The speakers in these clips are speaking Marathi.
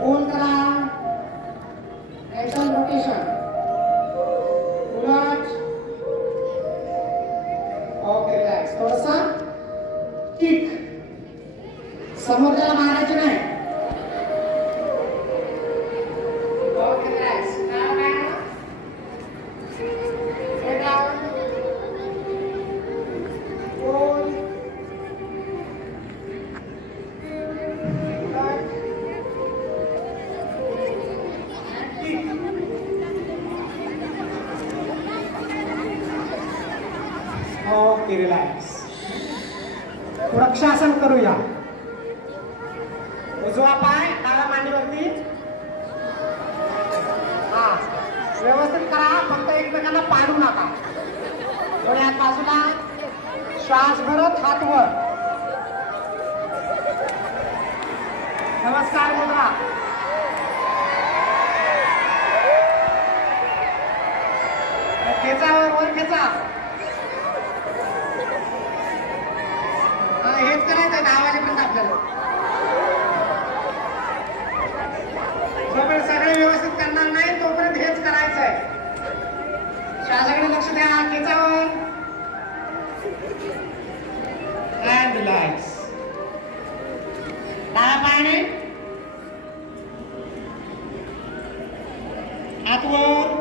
गोल करा, एक्शन रोटेशन, उलट, ओके रिलॅक्स, थोडंसं किक, समोरच्याला मारायचे नाही, okay relax, okay relax. Vrikshasana करूया. उजवा पाय डाव्या मांडीवरती. हा व्यवस्थित करा, फक्त एकमेकांना पाडू नका. थोड्या हात बाजूला, श्वास भरत हात वर. नमस्कार मुद्रा. खेचा वर खेचा. हेच करायचंय 10 वाजेपर्यंत आपल्याला. जोपर्यंत सगळे व्यवस्थित करणार नाही तोपर्यंत हेच करायचंय. श्वासाकडे लक्ष द्या. खेचावर अँड रिलॅक्स. डाव्या पायाने हात वर.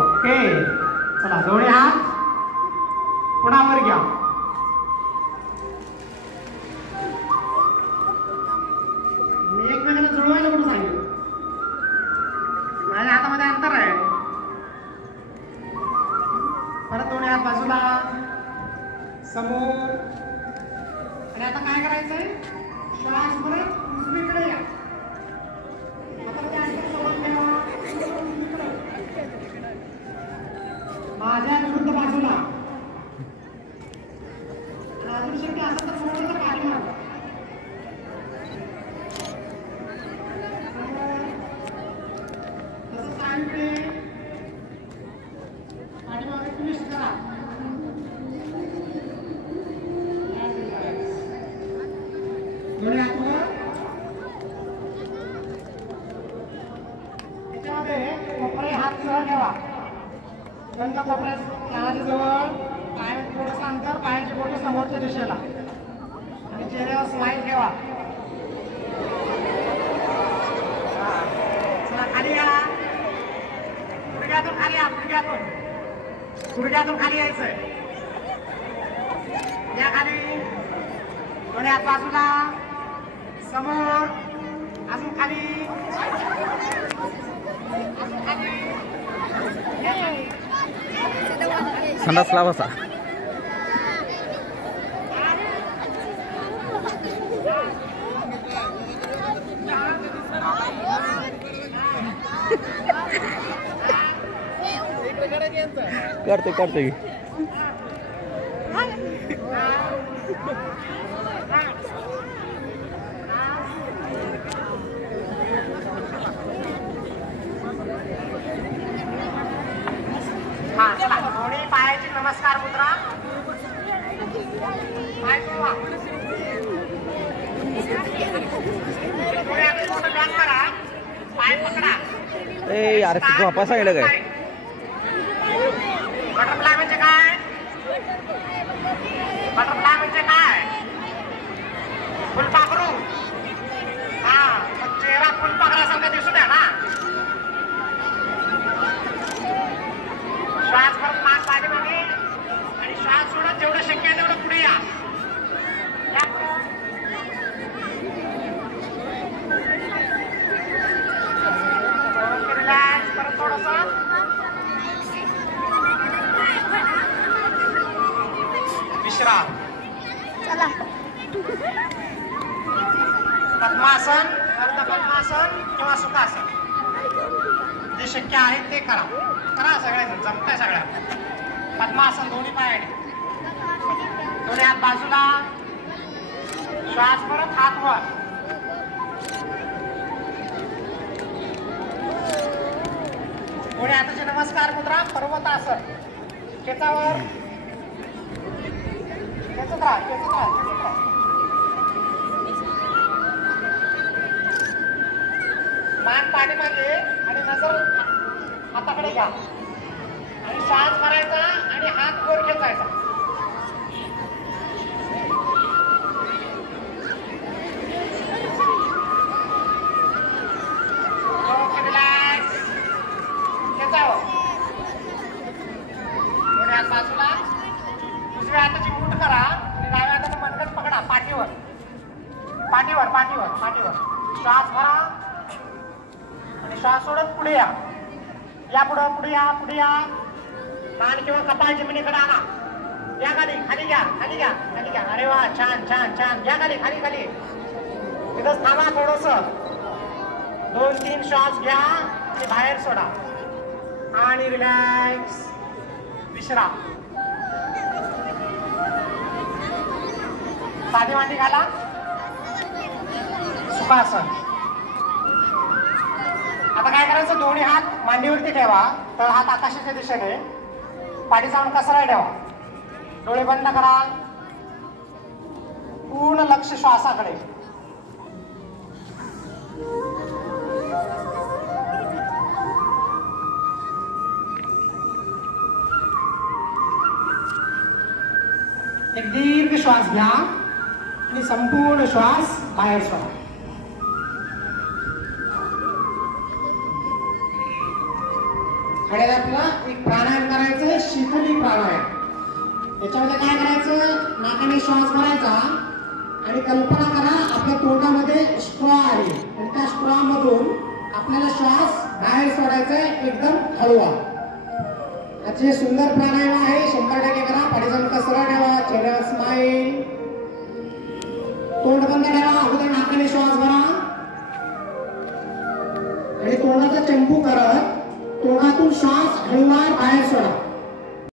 ओके चला दोन्ही हात पुन्हा वर घ्या. मी एकमेकांना जुळवायला कुठं सांगितलं. माझ्या हातामध्ये अंतर आहे. परत दोन्ही हात बाजूला समोर. आणि आता काय करायचंय, श्वास भरत उजवीकडे या. माझ्या विरुद्ध बाजूला. अजून शक्य असं तर थोडंसं पाठीमाग. तसं सांगते पाठीमागे ट्विस्ट करा. दोन्ही हात वर. त्याच्यामध्ये कोपरे हात सरळ ठेवा. बंद कोपऱ्यात कानाच्या जवळ. पायाचे थोडंसं अंतर. पायाची बोटे समोरच्या दिशेला. आणि चेहऱ्यावर स्माईल ठेवा. चला खाली या. गुडघ्यातून खाली या. गुडघ्यातून खाली यायचंय. या खाली. दोन्ही हात बाजूला समोर. अजून खाली. अजून खाली. संडास लावासा. करते दोन्ही पायाची नमस्कार मुद्रा. पाय सोडवा. पाय पकडा. ए यार झोपा सांगितलं काय. बटरफ्लाय म्हणजे काय. बटरफ्लाय म्हणजे काय. फुलपाखरू. हा चेहरा फुलपाखरासारखा दिसू द्या ना. श्वास भरत मान पाठीमागे आणि श्वास सोडत जेवढं शक्य आहे तेवढं पुढे या. रिलॅक्स. परत थोडंसं विश्राम. चला पद्मासन, अर्ध पद्मासन किंवा सुखासन जे शक्य आहे ते करा. सगळ्यांना जमतंय सगळ्या. पद्मासन दोन्ही पायाने. दोन्ही हात बाजूला. श्वास परत हात वर. पुढे हाताचे नमस्कार मुद्रा पर्वतासन. खेचावर खेचत राहा, खेचत राहा, खेचत राहा. मान पाठीमागे आणि नजर हाताकडे घ्या आणि श्वास भरायचा आणि हात वर खेचायचा. बाजूला उजव्या हाताची मूठ करा आणि डाव्या हाताने मनगट पकडा. पाठीवर पाठीवर पाठीवर पाठीवर श्वास भरा आणि श्वास सोडत पुढे या. या पुढं, पुढे या, पुढे या. मान किंवा कपाळ जमिनीकडे आणा. या खाली, खाली घ्या, खाली घ्या, खाली घ्या. अरे वा, छान छान छान. घ्या खाली, खाली खाली. तिथंच थांबा थोडस. 2-3 श्वास घ्या आणि बाहेर सोडा आणि रिलॅक्स विश्राम. साधी मांडी घाला. सुखासन. आता काय करायचं, दोन्ही हात मांडीवरती ठेवा. तर हात आकाशाच्या दिशेने, पाठी जाऊन कसरा ठेवा. डोळे बंद करा. पूर्ण लक्ष श्वासाकडे. एक दीर्घ श्वास घ्या आणि संपूर्ण श्वास बाहेर सोडा. आणि आपला एक प्राणायाम करायचं, शीतली प्राणायाम. याच्यामध्ये काय करायचं, नाकाने श्वास भरायचा आणि कल्पना करा आपल्या तोंडामध्ये स्ट्रॉ आहे आणि त्या स्ट्रॉ मधून आपल्याला श्वास बाहेर सोडायचा आहे एकदम हळूवा. अतिशय सुंदर प्राणायाम आहे. 100% करा. पाठीचा कसरा ठेवा, चेहऱ्यावर स्माईल, तोंड बंद ठेवा. अगोदर नाकाने श्वास भरा आणि तोंडाचा चंपू करत तोंडातून श्वास हळूवार बाहेर सोडा.